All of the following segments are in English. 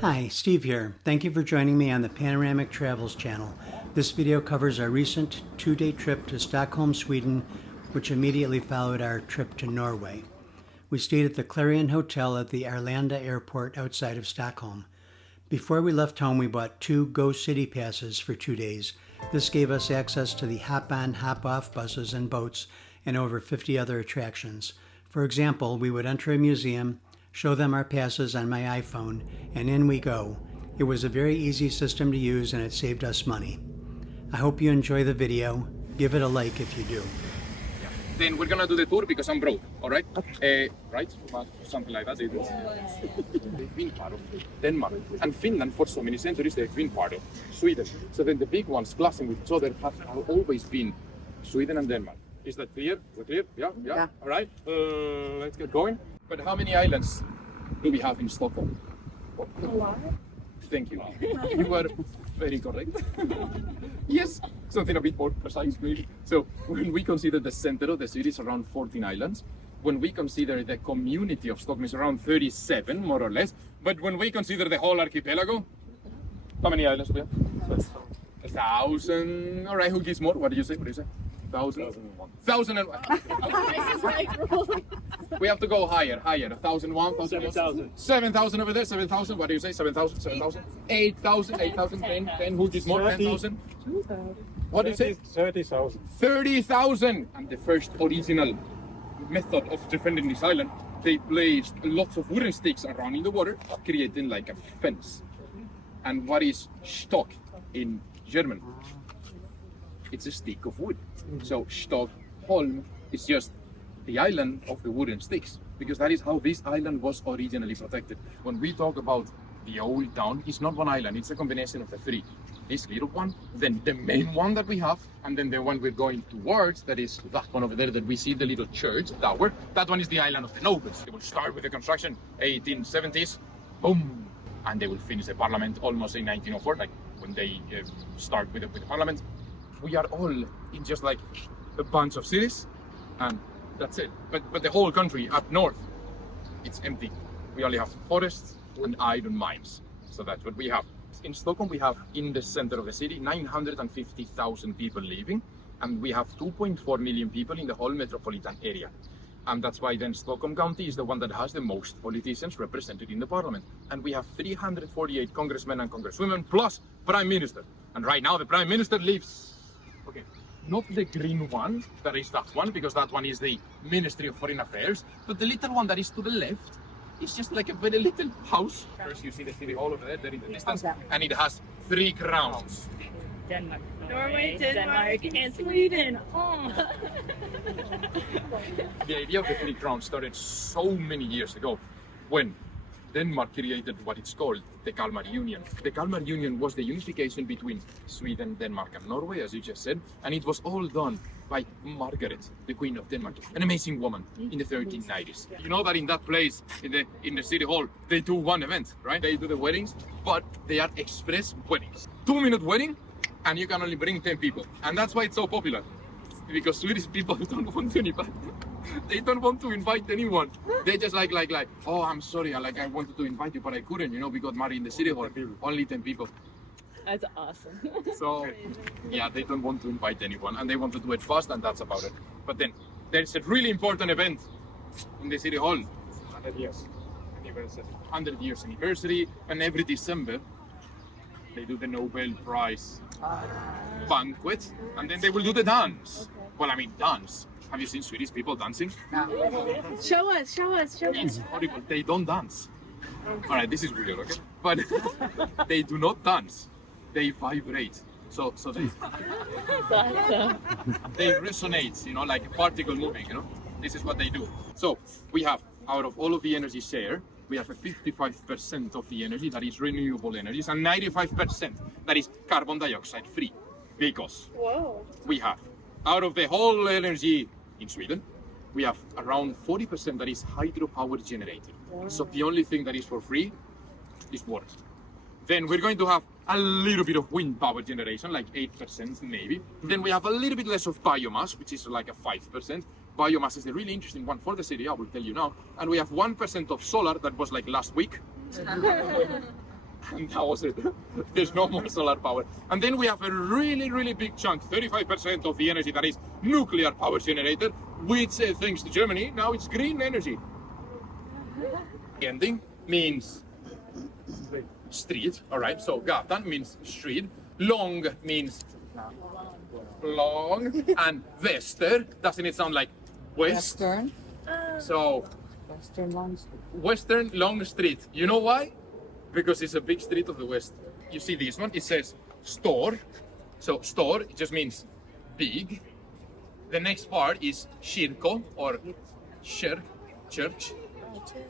Hi, Steve here. Thank you for joining me on the Panoramic Travels channel. This video covers our recent 2-day trip to Stockholm, Sweden, which immediately followed our trip to Norway. We stayed at the Clarion Hotel at the Arlanda Airport outside of Stockholm. Before we left home, we bought 2 Go City passes for 2 days. This gave us access to the hop-on, hop-off buses and boats and over 50 other attractions. For example, we would enter a museum, show them our passes on my iPhone, and in we go. It was a very easy system to use and it saved us money. I hope you enjoy the video. Give it a like if you do. Then we're gonna do the tour because I'm broke, alright? Okay. Right? Something like that. They've been part of Denmark and Finland for so many centuries. They've been part of Sweden. So then the big ones clashing with each other have always been Sweden and Denmark. Is that clear? Is that clear? Yeah. Alright, let's get going. But how many islands do we have in Stockholm? A lot. Thank you. You are very correct. Yes, something a bit more precise maybe. So when we consider the center of the city is around 14 islands. When we consider the community of Stockholm is around 37 more or less. But when we consider the whole archipelago, how many islands do we have? 1,000. All right, who gives more? What do you say? 1,001. 1,001. We have to go higher. 1,001, 7,000. 7,000 over there, 7,000. What do you say? 7,000, 7,000. 8,000, 8,000, 10. Who gives more? 10,000. What do you say? 30,000. 30,000. And the first original method of defending this island, they placed lots of wooden sticks around in the water, creating like a fence. And what is Stock in German? It's a stick of wood. So Stockholm is just the island of the wooden sticks, because that is how this island was originally protected. When we talk about the old town, it's not one island, it's a combination of the three. This little one, then the main one that we have, and then the one we're going towards, that is that one over there that we see the little church tower. That one is the island of the nobles. They will start with the construction 1870s, boom, and they will finish the parliament almost in 1904, like when they start with the parliament. We are all in just like a bunch of cities, and that's it. But the whole country up north, it's empty. We only have forests and iron mines. So that's what we have. In Stockholm, we have in the center of the city 950,000 people living, and we have 2.4 million people in the whole metropolitan area. And that's why then Stockholm County is the one that has the most politicians represented in the parliament. And we have 348 congressmen and congresswomen plus prime minister. And right now the prime minister lives, okay, not the green one, that is that one, because that one is the Ministry of Foreign Affairs, but the little one that is to the left is just like a very little house. First you see the city hall over there in the distance, and it has 3 crowns. Denmark, Norway, Denmark, and Sweden. Oh. The idea of the 3 crowns started so many years ago when Denmark created what it's called the Kalmar Union. The Kalmar Union was the unification between Sweden, Denmark and Norway, as you just said, and it was all done by Margaret, the Queen of Denmark, an amazing woman in the 1390s. You know that in that place, in the city hall, they do one event, right? They do the weddings, but they are express weddings. 2-minute wedding, and you can only bring 10 people. And that's why it's so popular, because Swedish people don't want to invite. They don't want to invite anyone. They just like, oh, I'm sorry, I wanted to invite you, but I couldn't, we got married in the city hall. Only 10 people. That's awesome. So, yeah, they don't want to invite anyone, and they want to do it fast, and that's about it. But then, there's a really important event in the city hall. 100 years anniversary. 100 years anniversary, and every December, they do the Nobel Prize banquet, and then they will do the dance. Okay. Well, I mean, dance. Have you seen Swedish people dancing? No. Show us. It's horrible. They don't dance. All right, this is weird, okay? But they do not dance. They vibrate. So they they resonate, like a particle moving, This is what they do. So we have, out of all of the energy share, we have a 55% of the energy that is renewable energies and 95% that is carbon dioxide free. Because we have, out of the whole energy in Sweden, we have around 40% that is hydropower generated. So the only thing that is for free is water. Then we're going to have a little bit of wind power generation, like 8% maybe. Then we have a little bit less of biomass, which is like a 5%. Biomass is the really interesting one for the city, I will tell you now. And we have 1% of solar, that was like last week. And that was it. There's no more solar power. And then we have a really, really big chunk, 35% of the energy that is nuclear power generated, which thanks to Germany, now it's green energy. Ending means street, all right? So gatan means street. Long means long. And väster, doesn't it sound like west? Western. So Western Long Street. Western Long Street. You know why? Because it's a big street of the West. You see this one, it says store. So store, it just means big. The next part is kyrko or church.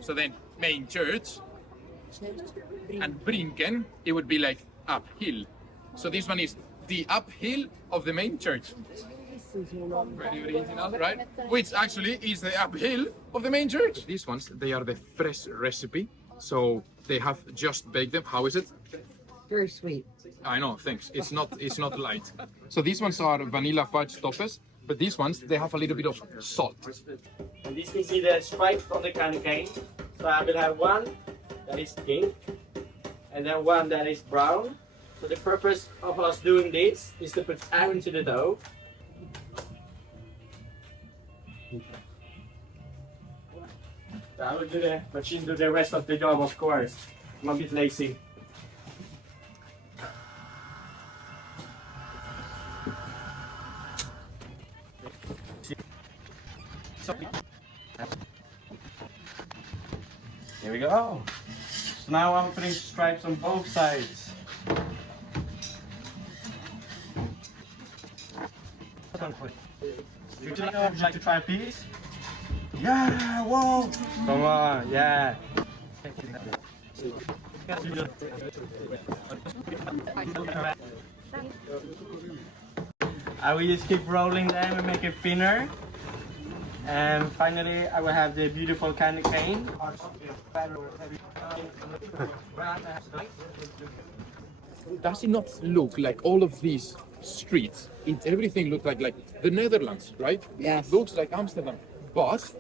So then main church. And brinken, it would be like uphill. So this one is the uphill of the main church. Very original, right? Which actually is the uphill of the main church. These ones, they are the fresh recipe. So they have just baked them. How is it? Very sweet. I know, thanks. It's not light. So these ones are vanilla fudge toppers, but these ones, they have a little bit of salt. And this is the stripes on the candy cane. So I will have one that is pink and then one that is brown. So the purpose of us doing this is to put air into the dough. So I will do the machine do the rest of the job, of course. I'm a bit lazy. Here we go. So now I'm putting stripes on both sides. Would you like to try a piece? Yeah, whoa! Come on, yeah. I will just keep rolling them and make it thinner. And finally, I will have the beautiful candy cane. Does it not look like all of these streets? Everything looks like the Netherlands, right? Yes. It looks like Amsterdam, but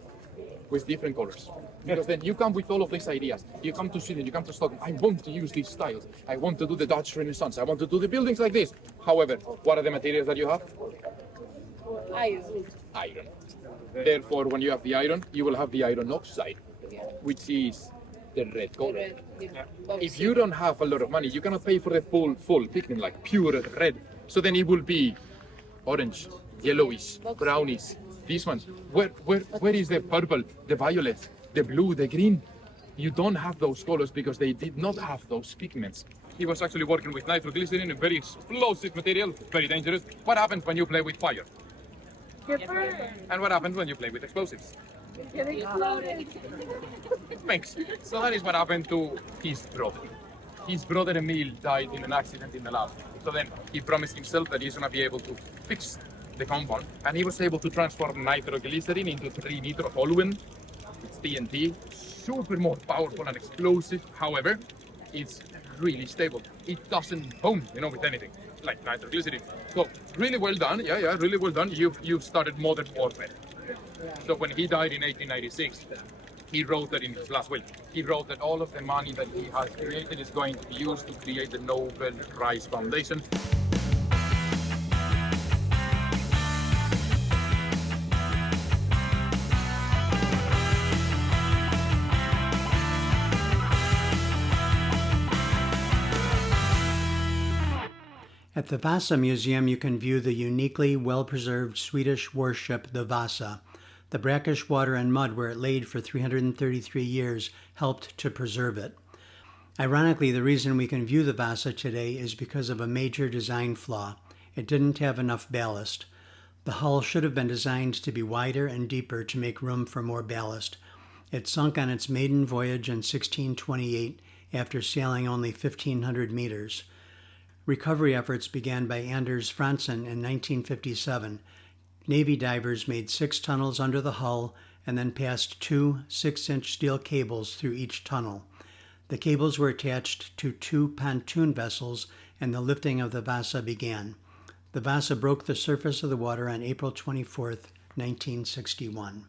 with different colors. Because then you come with all of these ideas. You come to Sweden, you come to Stockholm. I want to use these styles. I want to do the Dutch Renaissance. I want to do the buildings like this. However, what are the materials that you have? Iron. Therefore, when you have the iron, you will have the iron oxide, which is the red color. If you don't have a lot of money, you cannot pay for the full pigment, like pure red. So then it will be orange, yellowish, brownish. These ones. Where is the purple, the violet, the blue, the green? You don't have those colors because they did not have those pigments. He was actually working with nitroglycerin, a very explosive material, very dangerous. What happens when you play with fire? And what happens when you play with explosives? Get exploded. Thanks. So that is what happened to his brother. His brother Emil died in an accident in the lab. So then he promised himself that he's going to be able to fix the compound. And he was able to transform nitroglycerin into 3-nitrotoluene. It's TNT. Super more powerful and explosive. However, it's really stable. It doesn't bone, with anything like nitroglycerin. So really well done. Yeah, really well done. You've started modern warfare. So when he died in 1896, he wrote that in his last will. He wrote that all of the money that he has created is going to be used to create the Nobel Prize Foundation. At the Vasa Museum, you can view the uniquely well-preserved Swedish warship, the Vasa. The brackish water and mud where it laid for 333 years helped to preserve it. Ironically, the reason we can view the Vasa today is because of a major design flaw. It didn't have enough ballast. The hull should have been designed to be wider and deeper to make room for more ballast. It sunk on its maiden voyage in 1628 after sailing only 1,500 meters. Recovery efforts began by Anders Frantzen in 1957. Navy divers made 6 tunnels under the hull and then passed 2 6-inch steel cables through each tunnel. The cables were attached to 2 pontoon vessels and the lifting of the Vasa began. The Vasa broke the surface of the water on April 24, 1961.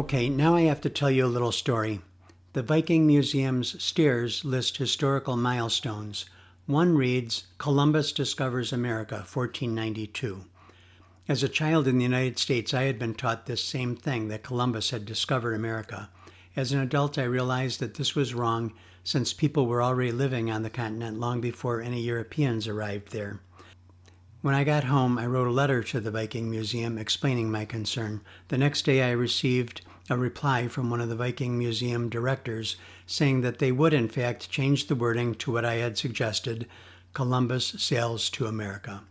Okay, now I have to tell you a little story. The Viking Museum's stairs list historical milestones. One reads, Columbus discovers America, 1492. As a child in the United States, I had been taught this same thing, that Columbus had discovered America. As an adult, I realized that this was wrong, since people were already living on the continent long before any Europeans arrived there. When I got home, I wrote a letter to the Viking Museum explaining my concern. The next day, I received a reply from one of the Viking Museum directors saying that they would in fact change the wording to what I had suggested, Columbus sails to America.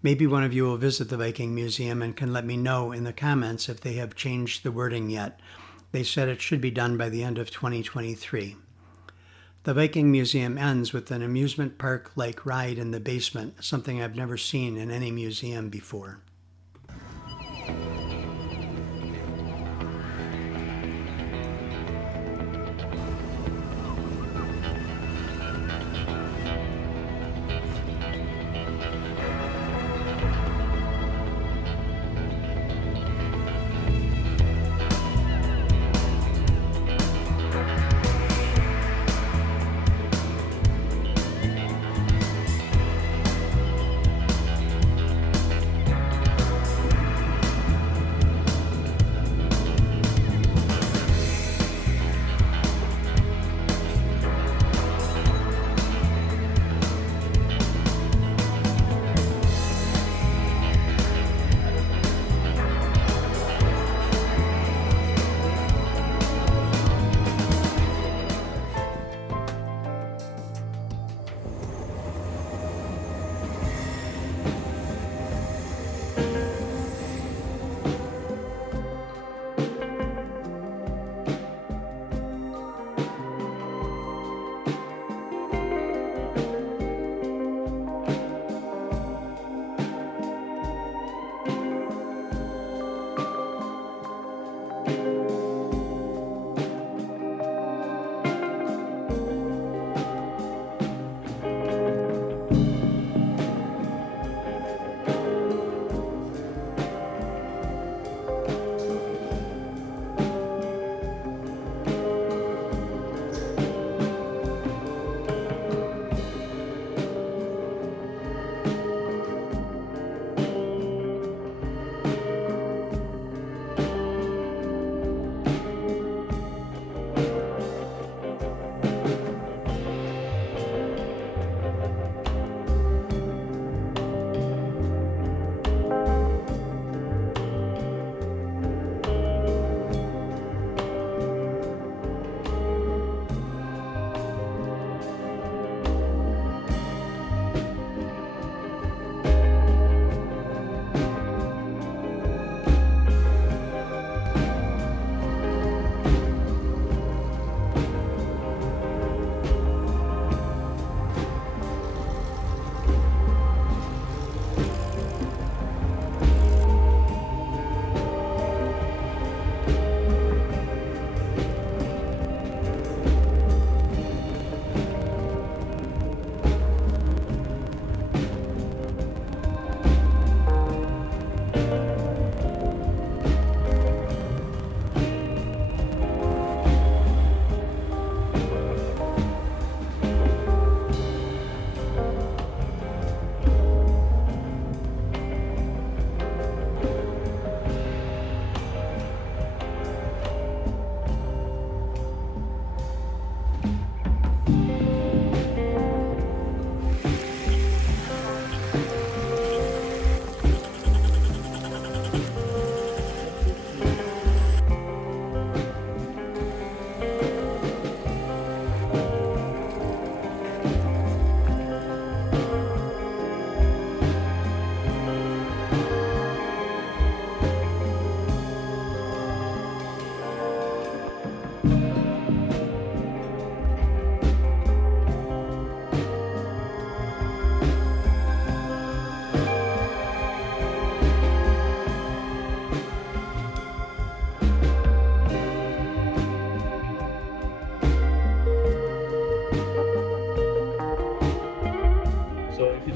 Maybe one of you will visit the Viking Museum and can let me know in the comments if they have changed the wording yet. They said it should be done by the end of 2023. The Viking Museum ends with an amusement park-like ride in the basement, something I've never seen in any museum before.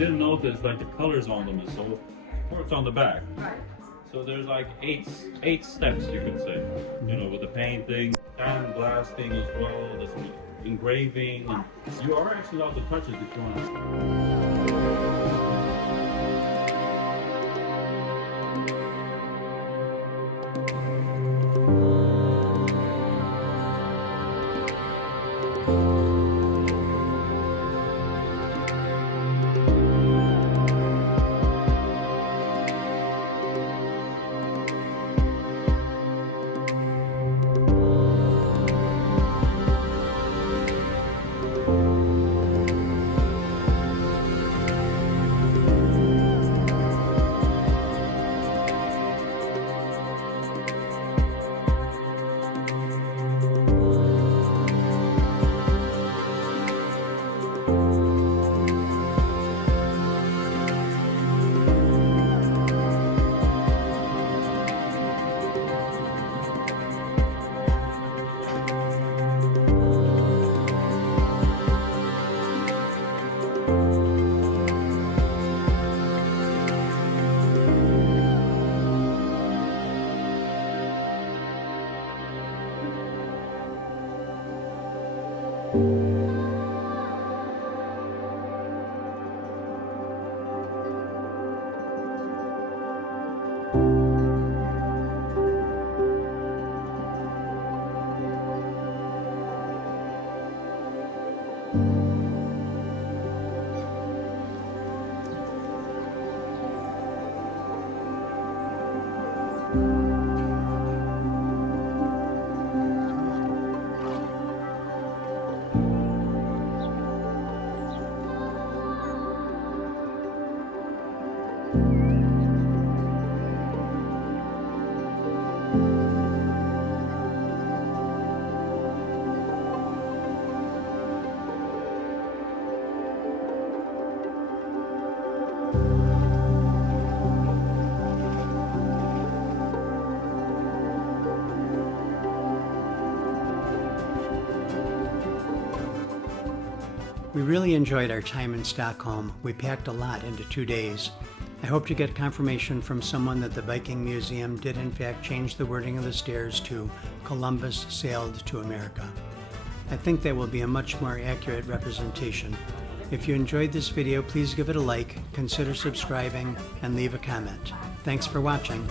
didn't notice, like the colors on them is so worked on the back. Right. So there's like eight steps, you could say. You know, with the painting, sandblasting as well, there's some engraving, and you are actually allowed to touch it if you want. We really enjoyed our time in Stockholm. We packed a lot into 2 days. I hope to get confirmation from someone that the Viking Museum did in fact change the wording of the stairs to Columbus sailed to America. I think that will be a much more accurate representation. If you enjoyed this video, please give it a like, consider subscribing, and leave a comment. Thanks for watching.